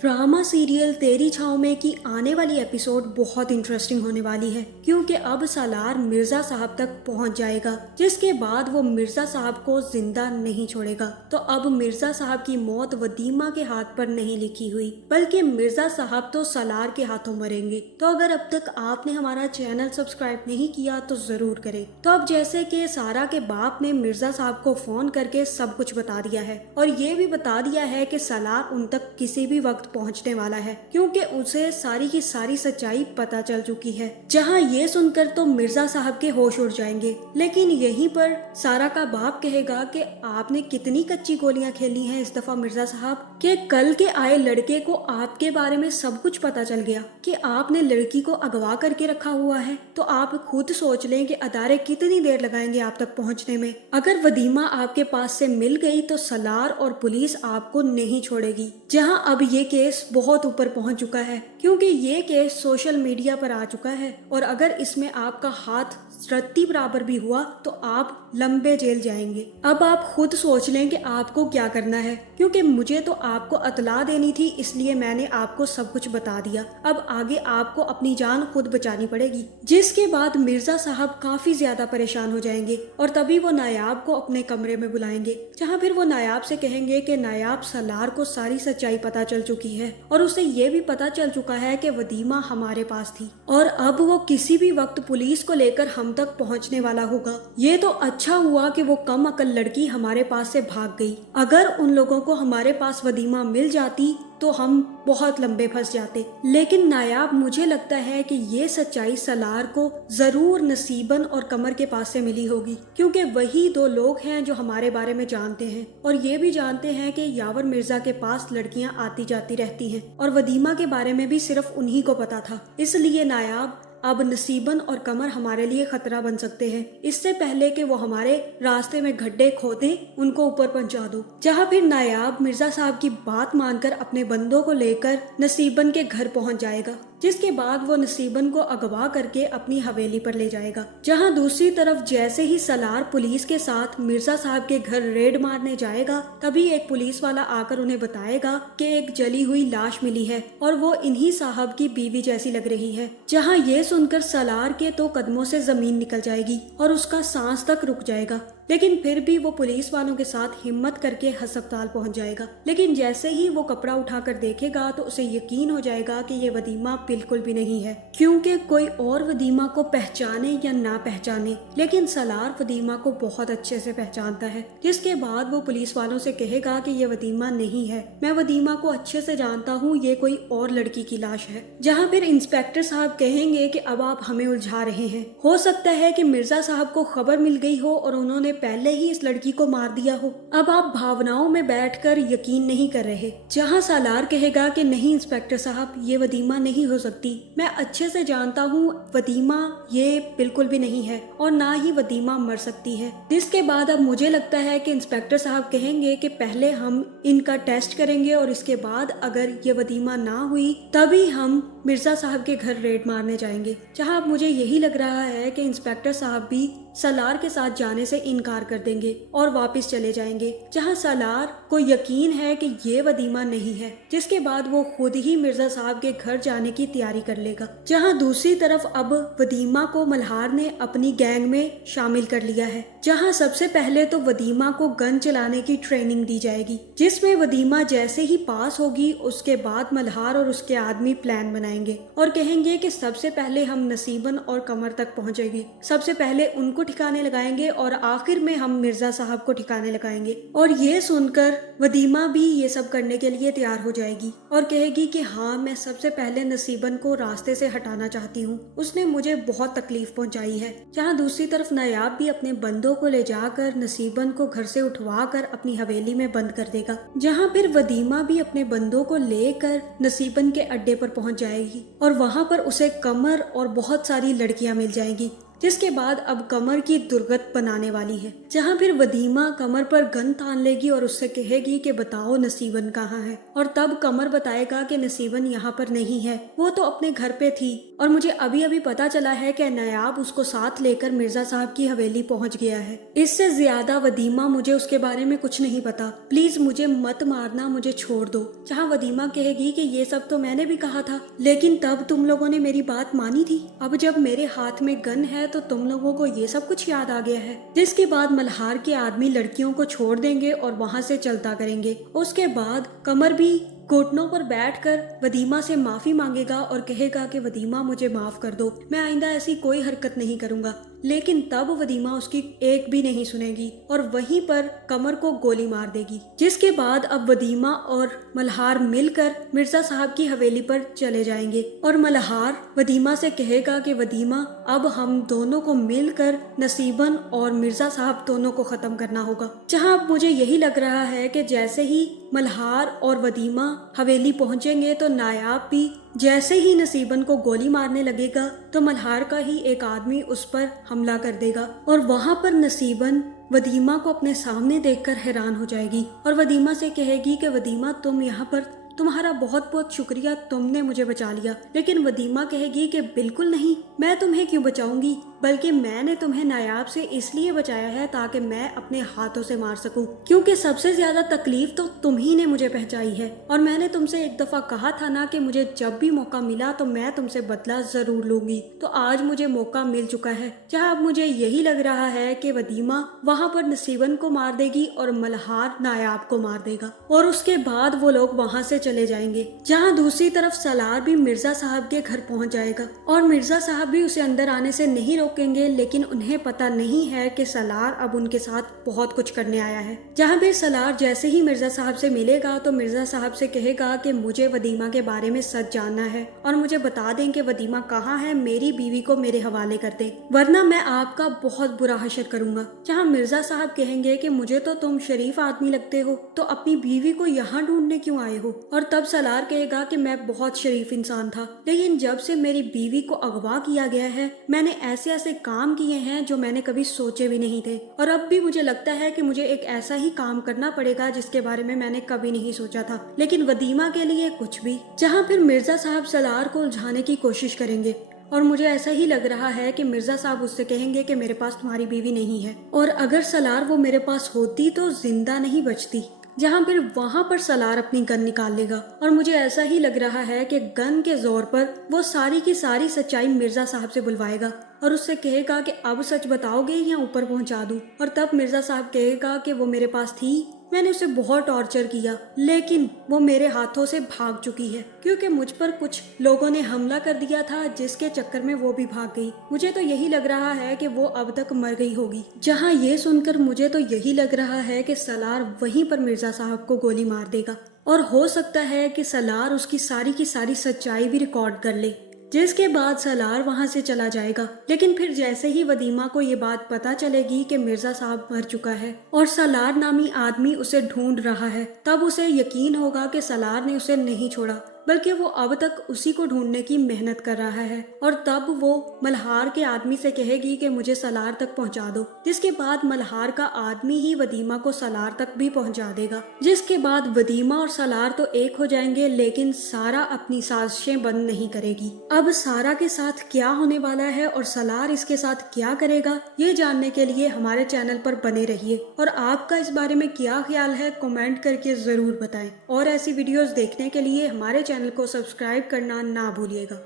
Drama serial तेरी छाँव में की आने वाली एपिसोड बहुत इंटरेस्टिंग होने वाली है, क्योंकि अब सालार मिर्जा साहब तक पहुंच जाएगा, जिसके बाद वो मिर्जा साहब को जिंदा नहीं छोड़ेगा। तो अब मिर्जा साहब की मौत वदीमा के हाथ पर नहीं लिखी हुई, बल्कि मिर्जा साहब तो सालार के हाथों मरेंगे। तो अगर अब तक आपने हमारा चैनल सब्सक्राइब नहीं किया तो जरूर करें। तो अब जैसे कि सारा के बाप ने मिर्जा साहब को फोन करके सब कुछ बता दिया है, और ये भी बता दिया है कि सालार उन तक किसी भी वक्त पहुंचने वाला है, क्योंकि उसे सारी की सारी सच्चाई पता चल चुकी है। जहां ये सुनकर तो मिर्जा साहब के होश उड़ जाएंगे, लेकिन यहीं पर सारा का बाप कहेगा कि आपने कितनी कच्ची गोलियां खेली हैं इस दफा मिर्जा साहब, कि कल के आए लड़के को आपके बारे में सब कुछ पता चल गया कि आपने लड़की को अगवा करके रखा हुआ है। तो आप खुद सोच लें कि अदारे कितनी देर लगाएंगे आप तक पहुंचने में। अगर वदीमा आपके पास से मिल गई तो सलार और पुलिस आपको नहीं छोड़ेगी। जहां अब ये केस बहुत ऊपर पहुंच चुका है, क्योंकि ये केस सोशल मीडिया पर आ चुका है, और अगर इसमें आपका हाथ रत्ती बराबर भी हुआ तो आप लंबे जेल जाएंगे। अब आप खुद सोच लें कि आपको क्या करना है, क्योंकि मुझे तो आपको अतला देनी थी, इसलिए मैंने आपको सब कुछ बता दिया। अब आगे आपको अपनी जान खुद बचानी पड़ेगी। जिसके बाद मिर्जा साहब काफी ज्यादा परेशान हो जाएंगे, और तभी वो नायाब को अपने कमरे में बुलाएंगे, जहाँ फिर वो नायाब से कहेंगे कि नायाब सलार को सारी सच्चाई पता चल चुकी है, और उसे ये भी पता चल चुका है कि वदीमा हमारे पास थी, और अब वो किसी भी वक्त पुलिस को लेकर हम तक पहुंचने वाला होगा। ये तो अच्छा हुआ कि वो कम अकल लड़की हमारे पास से भाग गई। अगर उन लोगों को हमारे पास वदीमा मिल जाती तो हम बहुत लंबे फंस जाते। लेकिन नायाब, मुझे लगता है कि ये सच्चाई सलार को जरूर नसीबन और कमर के पास से मिली होगी, क्योंकि वही दो लोग हैं जो हमारे बारे में जानते हैं, और ये भी जानते हैं कि यावर मिर्जा के पास लड़कियां आती जाती रहती हैं, और वदीमा के बारे में भी सिर्फ उन्हीं को पता था। इसलिए नायाब, अब नसीबन और कमर हमारे लिए खतरा बन सकते हैं। इससे पहले कि वो हमारे रास्ते में गड्ढे खोदें, उनको ऊपर पहुंचा दो। जहां फिर नायाब मिर्जा साहब की बात मानकर अपने बंदों को लेकर नसीबन के घर पहुंच जाएगा, जिसके बाद वो नसीबन को अगवा करके अपनी हवेली पर ले जाएगा। जहां दूसरी तरफ जैसे ही सलार पुलिस के साथ मिर्जा साहब के घर रेड मारने जाएगा, तभी एक पुलिस वाला आकर उन्हें बताएगा कि एक जली हुई लाश मिली है, और वो इन्हीं साहब की बीवी जैसी लग रही है। जहां ये सुनकर सलार के तो कदमों से जमीन निकल जाएगी और उसका सांस तक रुक जाएगा, लेकिन फिर भी वो पुलिस वालों के साथ हिम्मत करके अस्पताल पहुंच जाएगा। लेकिन जैसे ही वो कपड़ा उठाकर देखेगा तो उसे यकीन हो जाएगा कि ये वदीमा बिल्कुल भी नहीं है, क्योंकि कोई और वदीमा को पहचाने या ना पहचाने, लेकिन सलार वदीमा को बहुत अच्छे से पहचानता है। जिसके बाद वो पुलिस वालों से कहेगा कि ये वदीमा नहीं है, मैं वदीमा को अच्छे से जानता हूँ, ये कोई और लड़की की लाश है। जहाँ फिर इंस्पेक्टर साहब कहेंगे कि अब आप हमें उलझा रहे हैं। हो सकता है कि मिर्जा साहब को खबर मिल गई हो और उन्होंने पहले ही इस लड़की को मार दिया हो। अब आप भावनाओं में बैठकर यकीन नहीं कर रहे। जहां सालार कहेगा कि नहीं इंस्पेक्टर साहब, ये वदीमा नहीं हो सकती, मैं अच्छे से जानता हूँ वदीमा ये बिल्कुल भी नहीं है, और ना ही वदीमा मर सकती है। जिसके बाद अब मुझे लगता है कि इंस्पेक्टर साहब कहेंगे कि पहले हम इनका टेस्ट करेंगे, और इसके बाद अगर ये वदीमा ना हुई तभी हम मिर्जा साहब के घर रेड मारने जाएंगे। जहां अब मुझे यही लग रहा है कि इंस्पेक्टर साहब भी सलार के साथ जाने से इनकार कर देंगे और वापस चले जाएंगे। जहां सलार को यकीन है कि ये वदीमा नहीं है, जिसके बाद वो खुद ही मिर्जा साहब के घर जाने की तैयारी कर लेगा। जहां दूसरी तरफ अब वदीमा को मल्हार ने अपनी गैंग में शामिल कर लिया है। जहां सबसे पहले तो वदीमा को गन चलाने की ट्रेनिंग दी जाएगी, जिसमें वदीमा जैसे ही पास होगी उसके बाद मल्हार और उसके आदमी प्लान बनाएंगे और कहेंगे कि सबसे पहले हम नसीबन और कमर तक पहुंचेंगे, सबसे पहले उनको ठिकाने लगाएंगे और आखिर में हम मिर्जा साहब को ठिकाने लगाएंगे। और ये सुनकर वदीमा भी ये सब करने के लिए तैयार हो जाएगी और कहेगी कि हाँ, मैं सबसे पहले नसीबन को रास्ते से हटाना चाहती हूँ, उसने मुझे बहुत तकलीफ पहुंचाई है। जहाँ दूसरी तरफ नायाब भी अपने बंदों को ले जाकर नसीबन को घर से उठवा कर अपनी हवेली में बंद कर देगा। जहाँ फिर वदीमा भी अपने बंदों को लेकर नसीबन के अड्डे पर पहुंच जाएगी और वहाँ पर उसे कमर और बहुत सारी लड़कियां मिल जाएंगी। जिसके बाद अब कमर की दुर्गत बनाने वाली है, जहाँ फिर वदीमा कमर पर गन तान लेगी और उससे कहेगी कि बताओ नसीबन कहाँ है। और तब कमर बताएगा कि नसीबन यहाँ पर नहीं है, वो तो अपने घर पे थी और मुझे अभी अभी पता चला है कि नायाब उसको साथ लेकर मिर्जा साहब की हवेली पहुँच गया है। इससे ज्यादा वदीमा मुझे उसके बारे में कुछ नहीं पता, प्लीज मुझे मत मारना, मुझे छोड़ दो। जहाँ वदीमा कहेगी कि ये सब तो मैंने भी कहा था, लेकिन तब तुम लोगों ने मेरी बात मानी थी। अब जब मेरे हाथ में गन है तो तुम लोगों को ये सब कुछ याद आ गया है। जिसके बाद मल्हार के आदमी लड़कियों को छोड़ देंगे और वहाँ से चलता करेंगे। उसके बाद कमर भी घुटनों पर बैठकर वदीमा से माफी मांगेगा और कहेगा कि वदीमा मुझे माफ कर दो, मैं आइंदा ऐसी कोई हरकत नहीं करूंगा। लेकिन तब वदीमा उसकी एक भी नहीं सुनेगी और वहीं पर कमर को गोली मार देगी। जिसके बाद अब वदीमा और मल्हार मिलकर मिर्जा साहब की हवेली पर चले जाएंगे और मल्हार वदीमा से कहेगा कि वदीमा अब हम दोनों को मिलकर नसीबन और मिर्जा साहब दोनों को खत्म करना होगा। जहां अब मुझे यही लग रहा है कि जैसे ही मल्हार और वदीमा हवेली पहुंचेंगे तो नायाब भी जैसे ही नसीबन को गोली मारने लगेगा तो मल्हार का ही एक आदमी उस पर हमला कर देगा और वहां पर नसीबन वदीमा को अपने सामने देखकर हैरान हो जाएगी और वदीमा से कहेगी कि वदीमा तुम यहाँ पर, तुम्हारा बहुत बहुत शुक्रिया, तुमने मुझे बचा लिया। लेकिन वदीमा कहेगी कि बिल्कुल नहीं, मैं तुम्हें क्यों बचाऊंगी, बल्कि मैंने तुम्हें नायाब से इसलिए बचाया है ताकि मैं अपने हाथों से मार सकूं, क्योंकि सबसे ज्यादा तकलीफ तो तुम ही ने मुझे पहुंचाई है और मैंने तुमसे एक दफा कहा था ना कि मुझे जब भी मौका मिला तो मैं तुमसे बदला जरूर लूंगी। तो आज मुझे मौका मिल चुका है। जहाँ अब मुझे यही लग रहा है कि वदीमा वहाँ पर नसीबन को मार देगी और मल्हार नायाब को मार देगा और उसके बाद वो लोग वहाँ से चले जाएंगे। जहाँ दूसरी तरफ सलार भी मिर्जा साहब के घर पहुँच जाएगा और मिर्जा साहब भी उसे अंदर आने से नहीं रोकेंगे, लेकिन उन्हें पता नहीं है कि सलार अब उनके साथ बहुत कुछ करने आया है। जहाँ भी सलार जैसे ही मिर्जा साहब से मिलेगा तो मिर्जा साहब से कहेगा कि मुझे वदीमा के बारे में सच जानना है और मुझे बता दें कि वदीमा कहाँ है, मेरी बीवी को मेरे हवाले कर दें, वरना मैं आपका बहुत बुरा हशर करूंगा। जहाँ मिर्जा साहब कहेंगे कि मुझे तो तुम शरीफ आदमी लगते हो, तो अपनी बीवी को यहाँ ढूंढने क्यों आए हो। और तब सलार कहेगा कि मैं बहुत शरीफ इंसान था, लेकिन जब से मेरी बीवी को अगवा किया गया है मैंने ऐसे ऐसे काम किए हैं जो मैंने कभी सोचे भी नहीं थे और अब भी मुझे लगता है कि मुझे एक ऐसा ही काम करना पड़ेगा जिसके बारे में मैंने कभी नहीं सोचा था, लेकिन वदीमा के लिए कुछ भी। जहाँ फिर मिर्जा साहब सलार को उलझाने की कोशिश करेंगे और मुझे ऐसा ही लग रहा है कि मिर्जा साहब उससे कहेंगे कि मेरे पास तुम्हारी बीवी नहीं है और अगर सलार वो मेरे पास होती तो जिंदा नहीं बचती। जहाँ फिर वहाँ पर सलार अपनी गन निकाल लेगा और मुझे ऐसा ही लग रहा है कि गन के जोर पर वो सारी की सारी सच्चाई मिर्जा साहब से बुलवाएगा और उससे कहेगा कि अब सच बताओगे या ऊपर पहुँचा दूं। और तब मिर्जा साहब कहेगा कि वो मेरे पास थी, मैंने उसे बहुत टॉर्चर किया, लेकिन वो मेरे हाथों से भाग चुकी है क्योंकि मुझ पर कुछ लोगों ने हमला कर दिया था जिसके चक्कर में वो भी भाग गई। मुझे तो यही लग रहा है कि वो अब तक मर गई होगी। जहाँ ये सुनकर मुझे तो यही लग रहा है कि सलार वहीं पर मिर्जा साहब को गोली मार देगा और हो सकता है कि सलार उसकी सारी की सारी सच्चाई भी रिकॉर्ड कर ले, जिसके बाद सलार वहां से चला जाएगा। लेकिन फिर जैसे ही वदीमा को ये बात पता चलेगी कि मिर्जा साहब मर चुका है और सलार नामी आदमी उसे ढूंढ रहा है, तब उसे यकीन होगा कि सलार ने उसे नहीं छोड़ा बल्कि वो अब तक उसी को ढूंढने की मेहनत कर रहा है। और तब वो मल्हार के आदमी से कहेगी कि मुझे सलार तक पहुंचा दो, जिसके बाद मल्हार का आदमी ही वदीमा को सलार तक भी पहुंचा देगा। जिसके बाद वदीमा और सलार तो एक हो जाएंगे, लेकिन सारा अपनी साजिशें बंद नहीं करेगी। अब सारा के साथ क्या होने वाला है और सलार इसके साथ क्या करेगा, ये जानने के लिए हमारे चैनल पर बने रहिए और आपका इस बारे में क्या ख्याल है कमेंट करके जरूर बताएं और ऐसी वीडियोस देखने के लिए हमारे चैनल को सब्सक्राइब करना ना भूलिएगा।